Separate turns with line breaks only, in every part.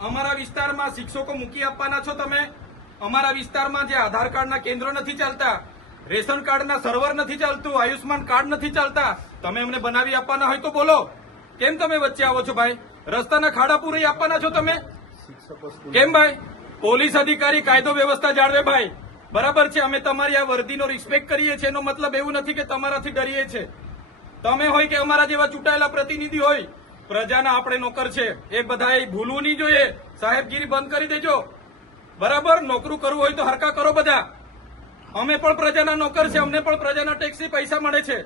અમારા વિસ્તારમાં શિક્ષકો મૂકી આપવાના છો તમે? અમારા વિસ્તારમાં જે આધાર કાર્ડના કેન્દ્રો નથી ચાલતા રેશન કાર્ડના સર્વર નથી ચાલતું આયુષ્માન કાર્ડ નથી ચાલતા તમે અમને બનાવી આપવાના હોય તો બોલો. કેમ તમે વચ્ચે આવો છો ભાઈ? રસ્તાના ખાડા પૂરી આપવાના છો તમે? કેમ ભાઈ? પોલીસ અધિકારી કાયદો વ્યવસ્થા જાળવે ભાઈ. બરાબર છે અમે તમારી આ વર્દીનો રિસ્પેક્ટ કરીએ છીએ એનો મતલબ એવું નથી કે તમારાથી ડરીએ છે તમે હોય કે અમારા જેવા ચૂંટાયેલા પ્રતિનિધિ હોય પ્રજાના આપણે નોકર છે. એ બધાએ ભૂલવું નહીં જોઈએ. સાહેબગીરી બંધ કરી દેજો. બરાબર? નોકરું કરવું હોય તો હરકા કરો બધા. અમે પણ પ્રજાના નોકર છે. અમને પણ પ્રજાના ટેક્સી પૈસા મળે છે.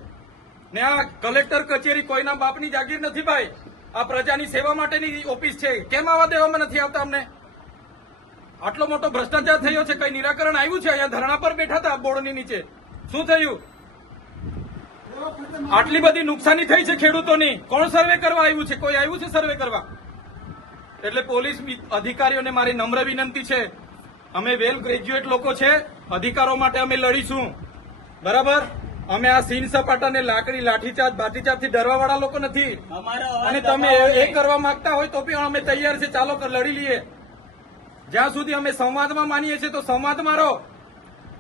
ને આ કલેક્ટર કચેરી કોઈના બાપની જાગીર નથી ભાઈ. આ પ્રજાની સેવા માટેની ઓફિસ છે. કેમ આવા દેવામાં નથી આવતા અમને? આટલો મોટો ભ્રષ્ટાચાર થયો છે. કઈ નિરાકરણ આવ્યું છે? અહીંયા ધરણા પર બેઠા હતા બોર્ડની નીચે. શું થયું? આટલી બધી નુકસાની થઈ છે ખેડૂતોની. કોણ સર્વે કરવા આવ્યું છે? કોઈ આવ્યું છે સર્વે કરવા? એટલે પોલીસ અધિકારીઓને મારી નમ્ર વિનંતી છે. અમે વેલ ગ્રેજ્યુએટ લોકો છે. અધિકારો માટે અમે લડીશું. બરાબર? અમે આ સીન સપાટાને લાકડી લાઠીચાર્જ બાઠીચાર્જથી ડરવાવાળા લોકો નથી. અને તમે એ- કરવા માંગતા હોય તો પણ અમે તૈયાર છે. ચાલો લડી લઈએ. જ્યાં સુધી અમે સંવાદમાં માનીએ છીએ તો સંવાદમાં રહો.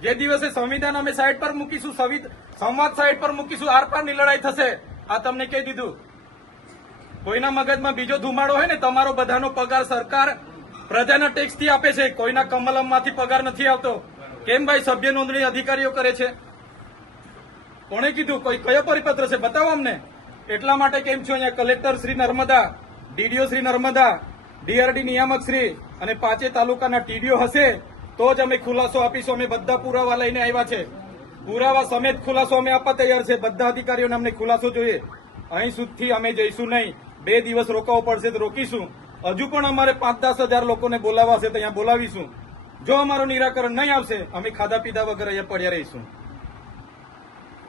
જે દિવસે સંવિધાન અમે સાઈડ પર મૂકીશું સંવિ- સંવાદ સાઈડ પર મૂકીશું, આર પારની લડાઈ થશે. આ તમને કહી દીધું. કોઈના મગજમાં બીજો ધુમાડો હોય ને, તમારો બધાનો પગાર સરકાર પ્રજાના ટેક્સથી આપે છે. કોઈના કમલમમાંથી પગાર નથી આવતો. કેમ ભાઈ સભ્ય નોંધણી અધિકારીઓ કરે છે? કોણે કીધું? કોઈ કયો પરિપત્ર છે? બતાવો અમને. એટલા માટે કેમ છો અહીંયા collector Shri Narmada DDO Shri Narmada DRD નિયામક શ્રી અને પાંચે તાલુકાના ટીડીઓ હશે? તો જ અમે ખુલાસો આપીશું. અમે બધા પુરાવા લઈને આવ્યા છે. પુરાવા સમેત ખુલાસો અમે આપવા તૈયાર છે. બધા અધિકારીઓને અમને ખુલાસો જોઈએ. અહીં સુધી અમે જઈશું નહીં. બે દિવસ રોકાવો પડશે તો રોકીશું. હજુ પણ અમારે પાંચ દસ હજાર લોકોને બોલાવાશે તો અહીંયા બોલાવીશું. જો અમારું નિરાકરણ નહીં આવશે, અમે ખાધા પીધા વગર અહીંયા પડ્યા રહીશું.